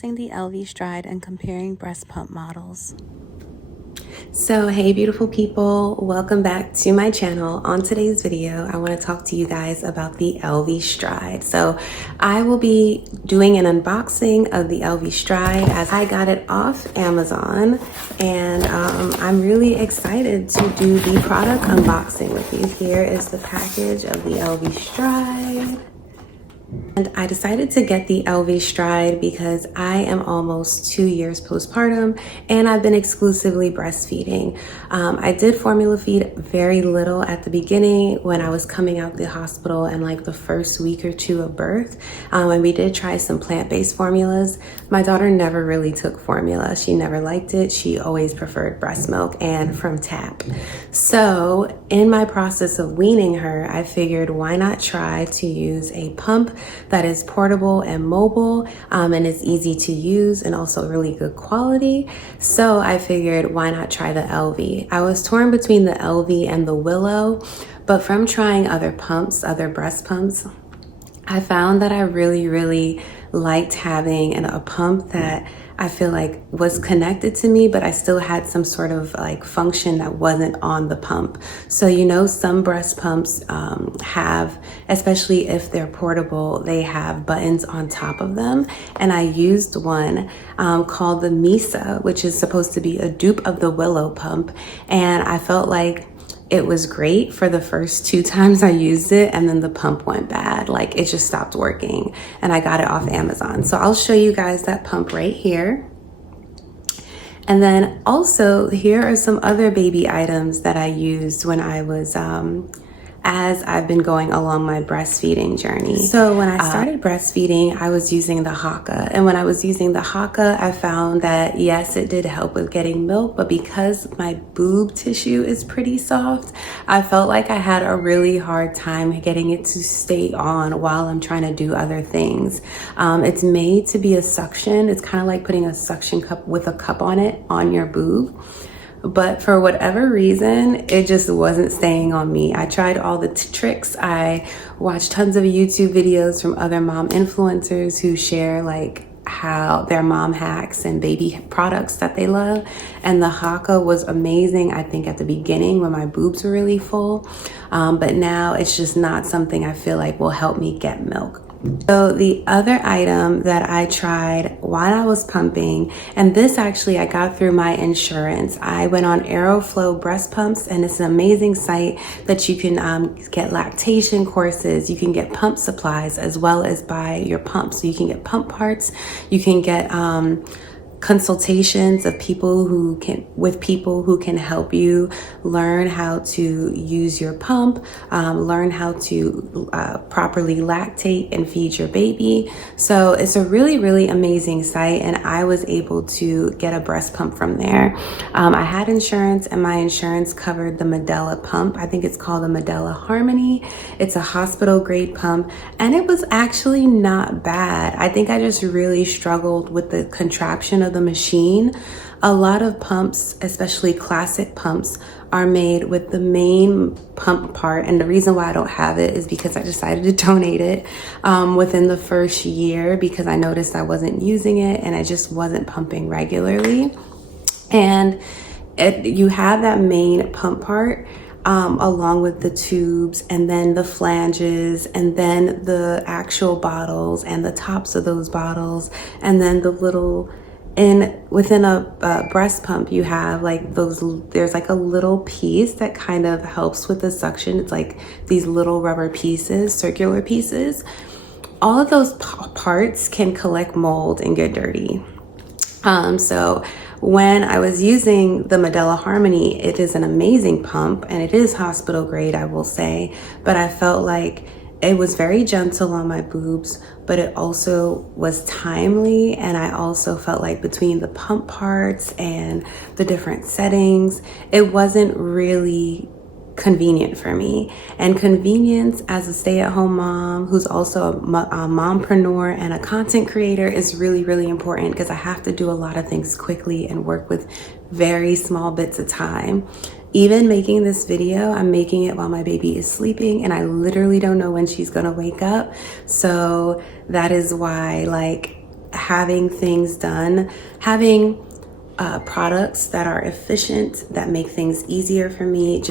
unboxing the Elvie Stride and comparing breast pump models. So hey beautiful people, welcome back to my channel. On today's video I want to talk to you guys about the Elvie Stride. So I will be doing an unboxing of the Elvie Stride as I got it off Amazon, and I'm really excited to do the product unboxing with you. Here is the package of the Elvie Stride. And I decided to get the Elvie Stride because I am almost 2 years postpartum and I've been exclusively breastfeeding. I did formula feed very little at the beginning when I was coming out the hospital and like the first week or two of birth. And we did try some plant-based formulas. My daughter never really took formula. She never liked it. She always preferred breast milk and from tap. So in my process of weaning her, I figured why not try to use a pump that is portable and mobile, and is easy to use and also really good quality. So I figured why not try the Elvie. I was torn between the Elvie and the Willow, but from trying other pumps, other breast pumps, I found that I really liked having a pump that I feel like was connected to me, but I still had some sort of like function that wasn't on the pump. So, you know, some breast pumps have, especially if they're portable, they have buttons on top of them. And I used one called the Misa, which is supposed to be a dupe of the Willow pump. And I felt like it was great for the first 2 times I used it, and then the pump went bad. Like it just stopped working, and I got it off Amazon. So I'll show you guys that pump right here. And then also here are some other baby items that I used when I was as I've been going along my breastfeeding journey. So when I started breastfeeding, I was using the Haka. And when I was using the Haka, I found that yes, it did help with getting milk, but because my boob tissue is pretty soft, I felt like I had a really hard time getting it to stay on while I'm trying to do other things. It's made to be a suction. It's kind of like putting a suction cup with a cup on it on your boob. But for whatever reason, it just wasn't staying on me. I tried all the tricks. I watched tons of YouTube videos from other mom influencers who share like how their mom hacks and baby products that they love. And the Haka was amazing, I think, at the beginning when my boobs were really full. But now it's just not something I feel like will help me get milk. So the other item that I tried while I was pumping, and this actually I got through my insurance. I went on Aeroflow breast pumps, and it's an amazing site that you can get lactation courses, you can get pump supplies as well as buy your pumps. So you can get pump parts, you can get consultations of people who can help you learn how to use your pump, learn how to properly lactate and feed your baby. So it's a really amazing site, and I was able to get a breast pump from there. I had insurance, and my insurance covered the Medela pump. I think it's called the Medela Harmony. It's a hospital grade pump, and it was actually not bad. I think I just really struggled with the contraption of the machine. A lot of pumps, especially classic pumps, are made with the main pump part, and the reason why I don't have it is because I decided to donate it within the first year because I noticed I wasn't using it and I just wasn't pumping regularly. And you have that main pump part along with the tubes and then the flanges and then the actual bottles and the tops of those bottles, and then the little, and within a breast pump you have like those, there's like a little piece that kind of helps with the suction. It's like these little rubber pieces, circular pieces. All of those parts can collect mold and get dirty. So when I was using the Medela Harmony, it is an amazing pump and it is hospital grade, I will say, but I felt like it was very gentle on my boobs, but it also was timely. And I also felt like between the pump parts and the different settings, it wasn't really convenient for me. And convenience as a stay-at-home mom who's also a mompreneur and a content creator is really important, because I have to do a lot of things quickly and work with very small bits of time. Even making this video, I'm making it while my baby is sleeping, and I literally don't know when she's gonna wake up. So that is why, like, having things done, having products that are efficient, that make things easier for me,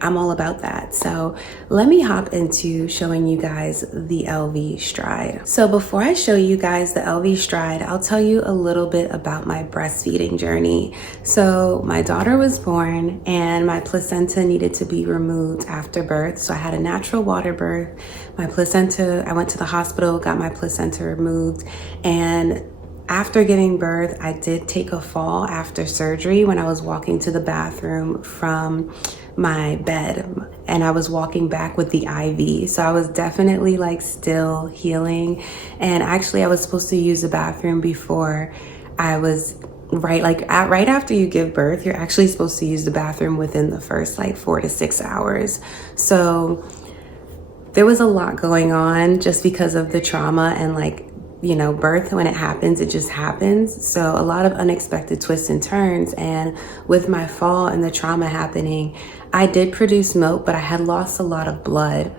I'm all about that. So let me hop into showing you guys the Elvie Stride. So before I show you guys the Elvie Stride, I'll tell you a little bit about my breastfeeding journey. So my daughter was born and my placenta needed to be removed after birth. So I had a natural water birth. My placenta, I went to the hospital, got my placenta removed, and after giving birth, I did take a fall after surgery when I was walking to the bathroom from my bed, and I was walking back with the IV. So I was definitely like still healing. And actually I was supposed to use the bathroom before I was right after you give birth, you're actually supposed to use the bathroom within the first like 4 to 6 hours. So there was a lot going on just because of the trauma, and like, you know, birth, when it happens, it just happens. So a lot of unexpected twists and turns. And with my fall and the trauma happening, I did produce milk, but I had lost a lot of blood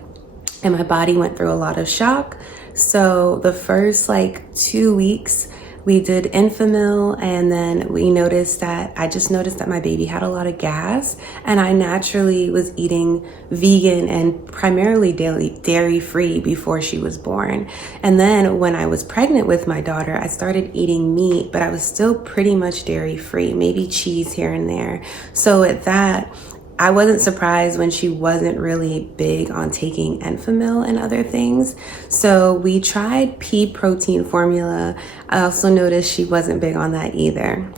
and my body went through a lot of shock. So the first like 2 weeks, we did Enfamil, and then I just noticed that my baby had a lot of gas, and I naturally was eating vegan and primarily dairy free before she was born. And then when I was pregnant with my daughter, I started eating meat, but I was still pretty much dairy free, maybe cheese here and there. So at that, I wasn't surprised when she wasn't really big on taking Enfamil and other things. So we tried pea protein formula. I also noticed she wasn't big on that either.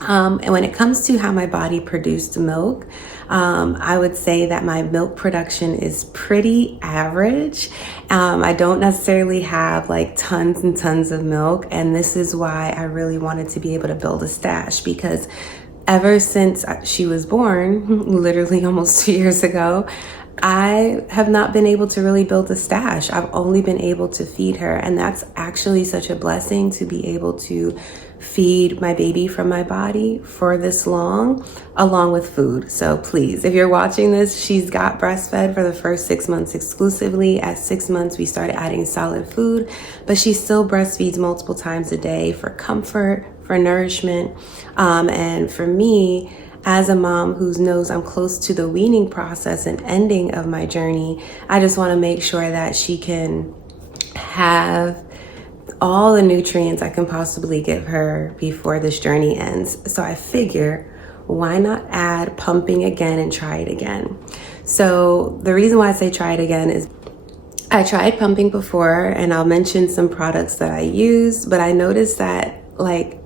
And when it comes to how my body produced milk, I would say that my milk production is pretty average. I don't necessarily have like tons and tons of milk. And this is why I really wanted to be able to build a stash, because ever since she was born, literally almost 2 years ago, I have not been able to really build a stash. I've only been able to feed her. And that's actually such a blessing, to be able to feed my baby from my body for this long, along with food. So please, if you're watching this, she's got breastfed for the first 6 months exclusively. At 6 months, we started adding solid food, but she still breastfeeds multiple times a day for comfort, for nourishment. And for me, as a mom who knows I'm close to the weaning process and ending of my journey, I just want to make sure that she can have all the nutrients I can possibly give her before this journey ends. So I figure, why not add pumping again and try it again? So the reason why I say try it again is I tried pumping before, and I'll mention some products that I used, but I noticed that like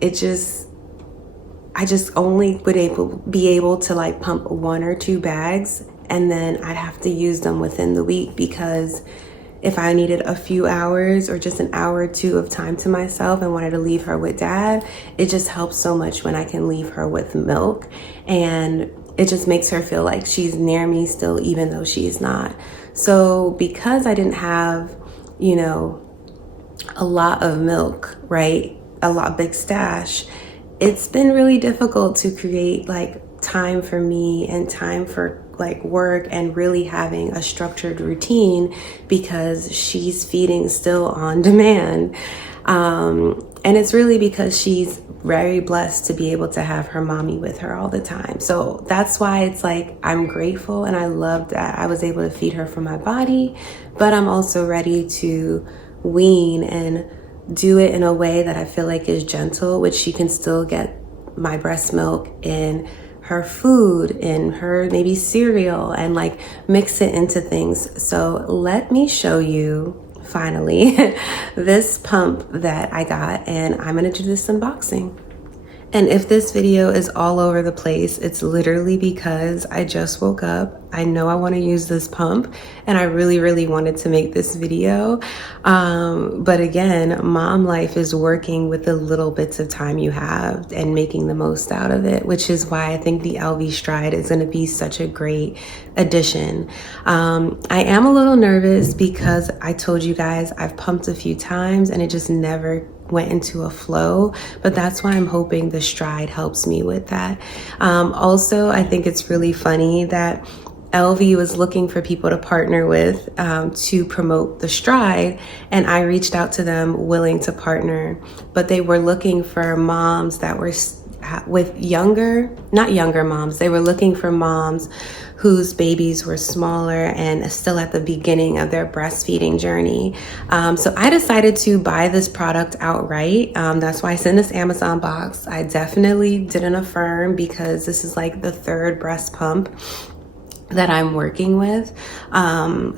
I just only would be able to like pump 1 or 2 bags, and then I'd have to use them within the week, because if I needed a few hours or just an hour or 2 of time to myself and wanted to leave her with dad, it just helps so much when I can leave her with milk, and it just makes her feel like she's near me still, even though she's not. So because I didn't have, you know, a lot of milk, right? A lot big stash, it's been really difficult to create like time for me and time for like work and really having a structured routine, because she's feeding still on demand. And it's really because she's very blessed to be able to have her mommy with her all the time. So that's why it's like, I'm grateful and I love that I was able to feed her from my body, but I'm also ready to wean and do it in a way that I feel like is gentle, which she can still get my breast milk in her food, in her maybe cereal, and like mix it into things. So let me show you finally this pump that I got, and I'm gonna do this unboxing. And if this video is all over the place, it's literally because I just woke up. I know I want to use this pump, and I really, really wanted to make this video. But again, mom life is working with the little bits of time you have and making the most out of it, which is why I think the Elvie Stride is going to be such a great addition. I am a little nervous because I told you guys I've pumped a few times and it just never went into a flow, but that's why I'm hoping the Stride helps me with that. Also, I think it's really funny that Elvie was looking for people to partner with to promote the Stride, and I reached out to them willing to partner, but they were looking for moms that were with not younger moms, they were looking for moms whose babies were smaller and still at the beginning of their breastfeeding journey. So I decided to buy this product outright. That's why it's in this Amazon box. I definitely didn't affirm because this is like the third breast pump that I'm working with.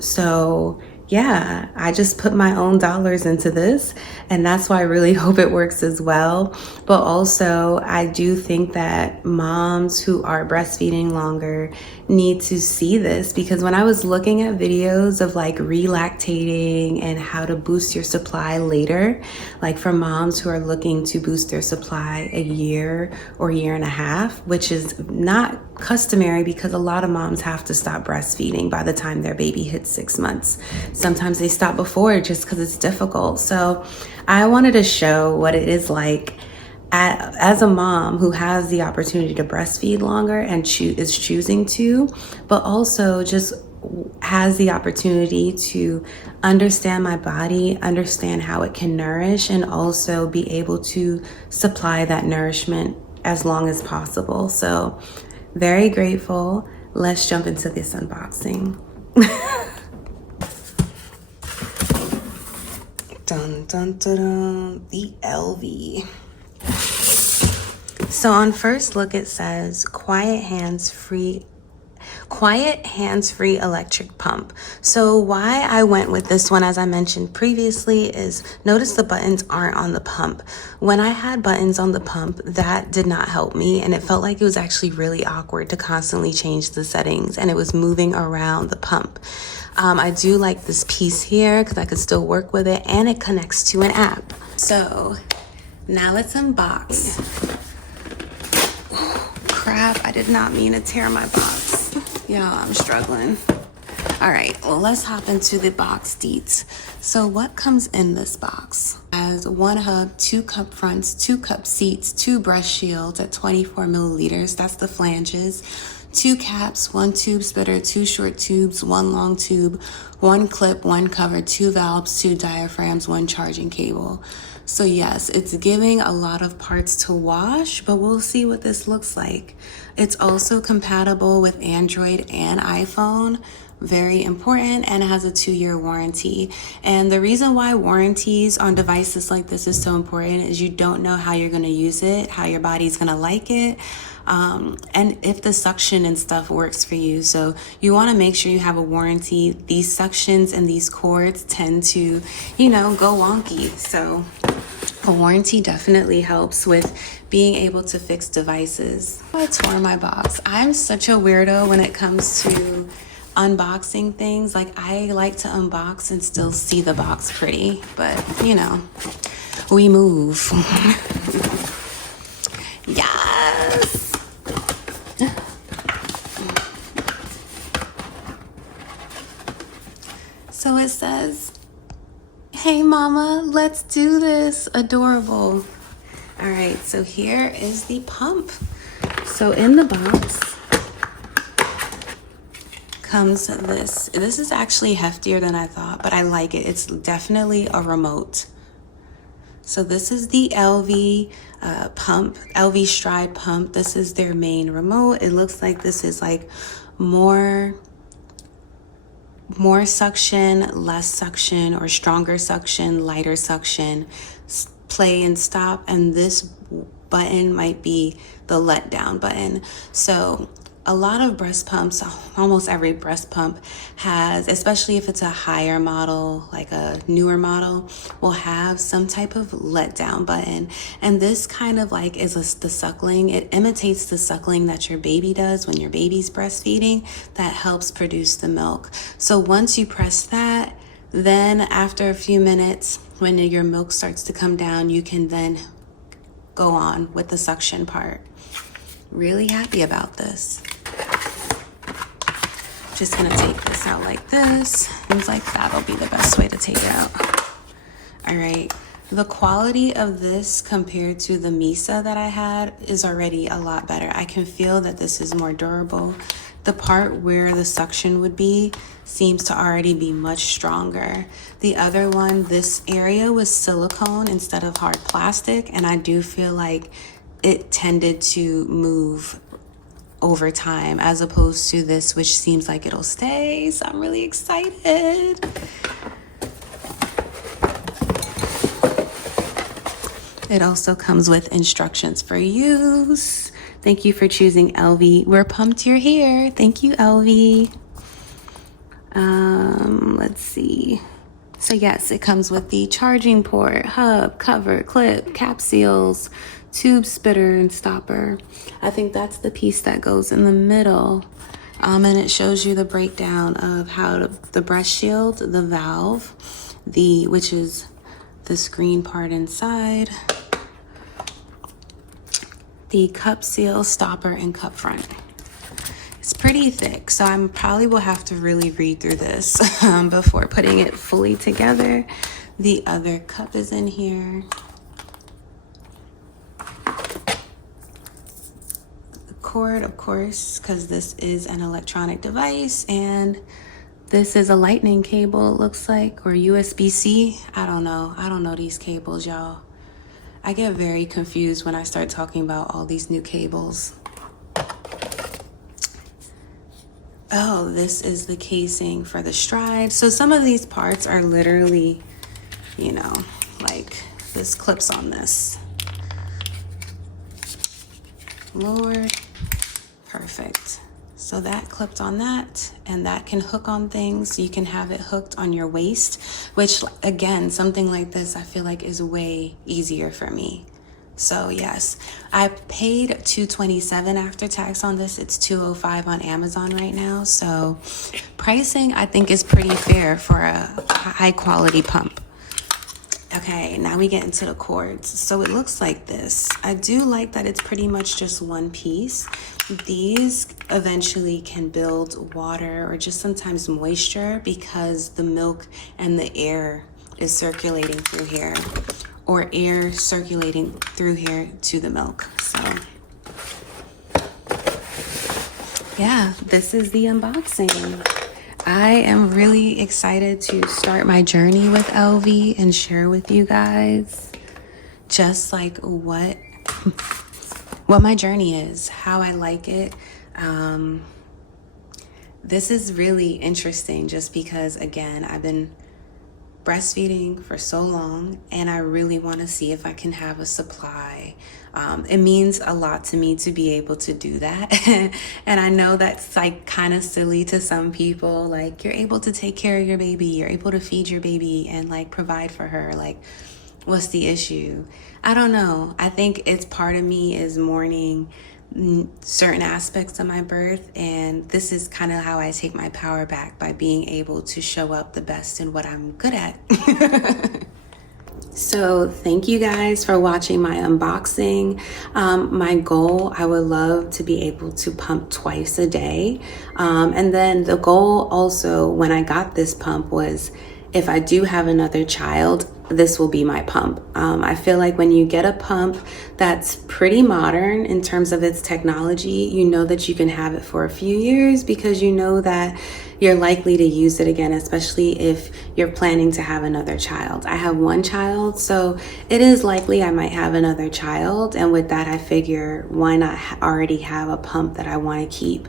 So yeah, I just put my own dollars into this, and that's why I really hope it works as well. But also, I do think that moms who are breastfeeding longer need to see this, because when I was looking at videos of like relactating and how to boost your supply later, like for moms who are looking to boost their supply a year or year and a half, which is not customary because a lot of moms have to stop breastfeeding by the time their baby hits 6 months. Sometimes they stop before just because it's difficult. So I wanted to show what it is like as a mom who has the opportunity to breastfeed longer and is choosing to, but also just has the opportunity to understand my body, understand how it can nourish, and also be able to supply that nourishment as long as possible. So very grateful. Let's jump into this unboxing. Dun, dun, dun, dun. The Elvie. So on first look, it says quiet hands-free electric pump. So why I went with this one, as I mentioned previously, is notice the buttons aren't on the pump. When I had buttons on the pump, that did not help me, and it felt like it was actually really awkward to constantly change the settings, and it was moving around the pump. I do like this piece here because I could still work with it, and it connects to an app. So now let's unbox. Crap, I did not mean to tear my box. Y'all, I'm struggling. All right, well, let's hop into the box deets. So what comes in this box? As 1 hub, 2 cup fronts, 2 cup seats, 2 breast shields at 24 milliliters. That's the flanges. 2 caps, 1 tube splitter, 2 short tubes, 1 long tube, 1 clip, 1 cover, 2 valves, 2 diaphragms, 1 charging cable. So yes, it's giving a lot of parts to wash, but we'll see what this looks like. It's also compatible with Android and iPhone. Very important, and it has a 2-year warranty. And the reason why warranties on devices like this is so important is you don't know how you're going to use it, how your body's going to like it, and if the suction and stuff works for you. So you want to make sure you have a warranty. These suctions and these cords tend to, go wonky. So a warranty definitely helps with being able to fix devices. I tore my box. I'm such a weirdo when it comes to unboxing things. Like, I like to unbox and still see the box pretty, but we move. Yes. So it says, "Hey mama, let's do this." Adorable. All right, so here is the pump. So in the box comes this. This is actually heftier than I thought, but I like it. It's definitely a remote. So this is the Elvie pump, Elvie Stride pump. This is their main remote. It looks like this is like more suction, less suction, or stronger suction, lighter suction, play and stop. And this button might be the let down button. So a lot of breast pumps, almost every breast pump has, especially if it's a higher model, like a newer model, will have some type of let down button. And this kind of like is the suckling. It imitates the suckling that your baby does when your baby's breastfeeding. That helps produce the milk. So once you press that, then after a few minutes, when your milk starts to come down, you can then go on with the suction part. Really happy about this. Just gonna take this out like this. Seems like that'll be the best way to take it out. All right, the quality of this compared to the Misa that I had is already a lot better. I can feel that this is more durable. the part where the suction would be seems to already be much stronger. The other one, this area was silicone instead of hard plastic, and I do feel like it tended to move over time as opposed to this, which seems like it'll stay. So I'm really excited. It also comes with instructions for use. Thank you for choosing Elvie. We're pumped you're here. Thank you, Elvie. Let's see. So yes, it comes with the charging port, hub, cover, clip, cap seals, tube spitter, and stopper. I think that's the piece that goes in the middle. And it shows you the breakdown of how the breast shield, the valve, which is this green part inside, the cup seal, stopper, and cup front. It's pretty thick, so I probably will have to really read through this before putting it fully together. The other cup is in here. The cord, of course, because this is an electronic device, and this is a lightning cable, it looks like, or USB-C. I don't know these cables, y'all. I get very confused when I start talking about all these new cables. Oh, this is the casing for the Stride. So some of these parts are literally, you know, like this clips on this. Lord, perfect. So that clipped on that, and that can hook on things. You can have it hooked on your waist, which again, something like this I feel like is way easier for me. So yes, I paid $227 after tax on this. It's $205 on Amazon right now. So pricing I think is pretty fair for a high quality pump. Okay, now we get into the cords. So it looks like this. I do like that it's pretty much just one piece. These eventually can build water or just sometimes moisture because the milk and the air is circulating through here, or air circulating through here to the milk. So yeah, this is the unboxing. I am really excited to start my journey with Elvie and share with you guys just like what my journey is, how I like it. This is really interesting just because, again, I've been breastfeeding for so long and I really want to see if I can have a supply. It means a lot to me to be able to do that. And I know that's like kind of silly to some people, like you're able to take care of your baby, you're able to feed your baby and like provide for her, like what's the issue? I don't know. I think it's part of me is mourning certain aspects of my birth, and this is kind of how I take my power back, by being able to show up the best in what I'm good at. So thank you guys for watching my unboxing. My goal, I would love to be able to pump twice a day. And then the goal also when I got this pump was, if I do have another child, this will be my pump. I feel like when you get a pump that's pretty modern in terms of its technology, you know that you can have it for a few years because you know that you're likely to use it again, especially if you're planning to have another child. I have one child, so it is likely I might have another child. And with that, I figure, why not already have a pump that I want to keep?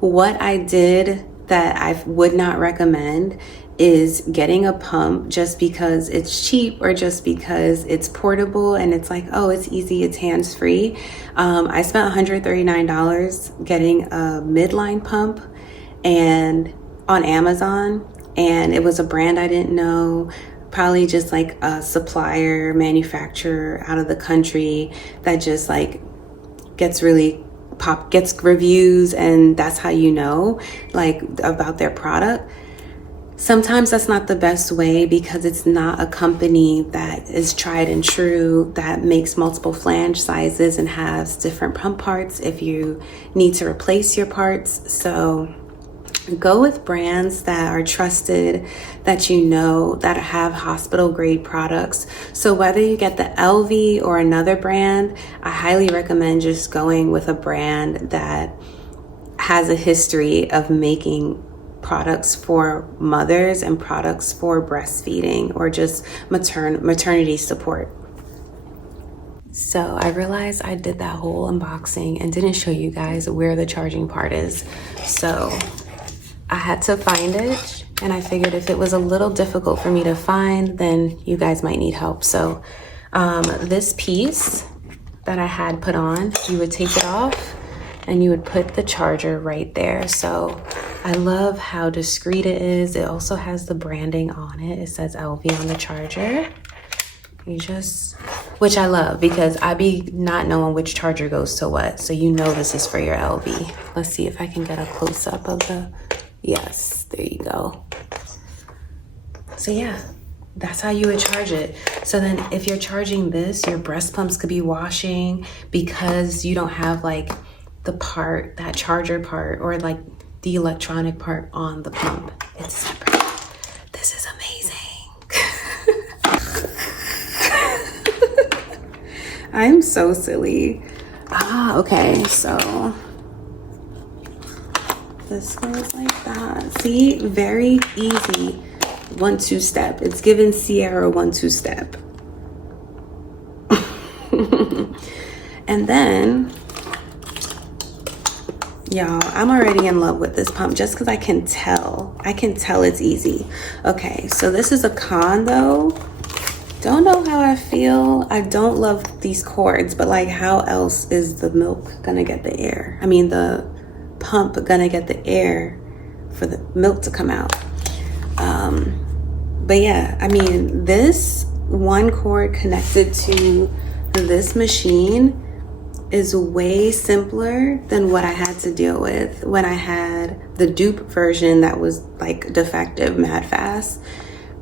What I did that I would not recommend is getting a pump just because it's cheap or just because it's portable and it's like, oh, it's easy, it's hands-free. I spent $139 getting a midline pump and on Amazon, and it was a brand I didn't know, probably just like a supplier, manufacturer out of the country that just like gets reviews, and that's how you know like about their product. Sometimes that's not the best way because it's not a company that is tried and true, that makes multiple flange sizes and has different pump parts if you need to replace your parts. So go with brands that are trusted, that you know, that have hospital grade products. So whether you get the Elvie or another brand, I highly recommend just going with a brand that has a history of making products for mothers and products for breastfeeding or just maternity support. So I realized I did that whole unboxing and didn't show you guys where the charging part is. So I had to find it, and I figured if it was a little difficult for me to find, then you guys might need help. So this piece that I had put on, you would take it off and you would put the charger right there. So I love how discreet it is. It also has the branding on it. It says Elvie on the charger. You just, which I love because I be not knowing which charger goes to what. So you know this is for your Elvie. Let's see if I can get a close up of the, yes, there you go. So yeah, that's how you would charge it. So then if you're charging this, your breast pumps could be washing because you don't have like the part, that charger part, or like the electronic part on the pump. It's separate. This is amazing. I'm so silly. Okay, so this goes like that. See, very easy 1-2 step. It's given Sierra 1-2 step. And then, y'all, I'm already in love with this pump just because I can tell it's easy. Okay, so this is a con though. Don't know how I feel. I don't love these cords, but like how else is the milk gonna get the air? I mean, the pump gonna get the air for the milk to come out. But yeah, I mean, this one cord connected to this machine is way simpler than what I had to deal with when I had the dupe version that was like defective mad fast.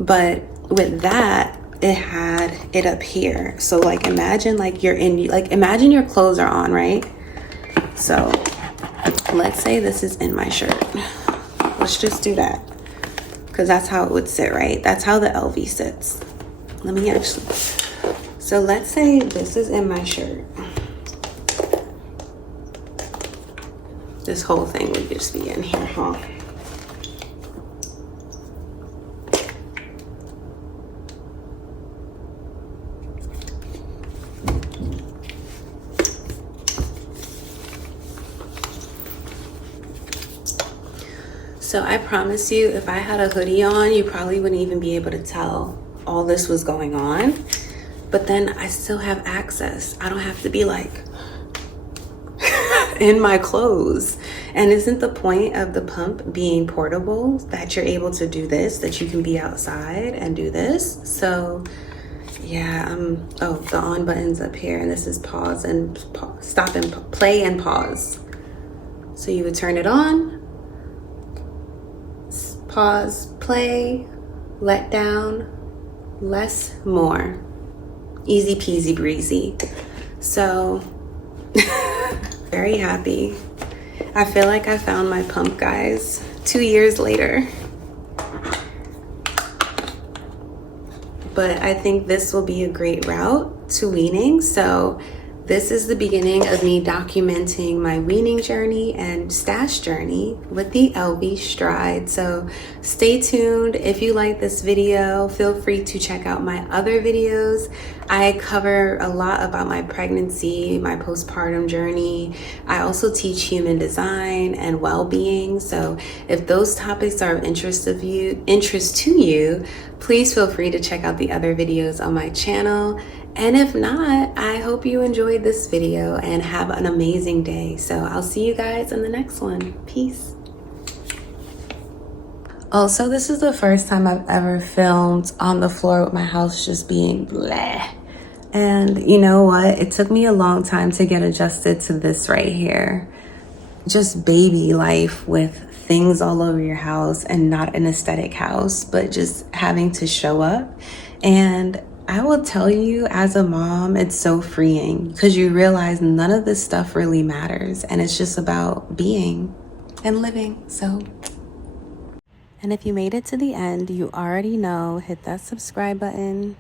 But with that, it had it up here. So like imagine like you're in, like imagine your clothes are on, right? So let's say this is in my shirt. Let's just do that because that's how it would sit, right? That's how the Elvie sits. Let me actually, so let's say this is in my shirt. This whole thing would just be in here, huh? So I promise you, if I had a hoodie on, you probably wouldn't even be able to tell all this was going on. But then I still have access. I don't have to be like in my clothes. And isn't the point of the pump being portable that you're able to do this, that you can be outside and do this? So yeah, oh, the on button's up here, and this is pause and stop and play and pause. So you would turn it on, pause, play, let down, less, more. Easy peasy breezy. So very happy. I feel like I found my pump, guys, 2 years later. But I think this will be a great route to weaning. So this is the beginning of me documenting my weaning journey and stash journey with the Elvie Stride. So stay tuned. If you like this video, feel free to check out my other videos. I cover a lot about my pregnancy, my postpartum journey. I also teach human design and well-being. So if those topics are of interest to you, please feel free to check out the other videos on my channel. And if not, I hope you enjoyed this video and have an amazing day. So I'll see you guys in the next one. Peace. Also, this is the first time I've ever filmed on the floor with my house just being bleh. And you know what? It took me a long time to get adjusted to this right here. Just baby life with things all over your house and not an aesthetic house, but just having to show up. And I will tell you, as a mom, it's so freeing because you realize none of this stuff really matters and it's just about being and living. So, and if you made it to the end, you already know, hit that subscribe button,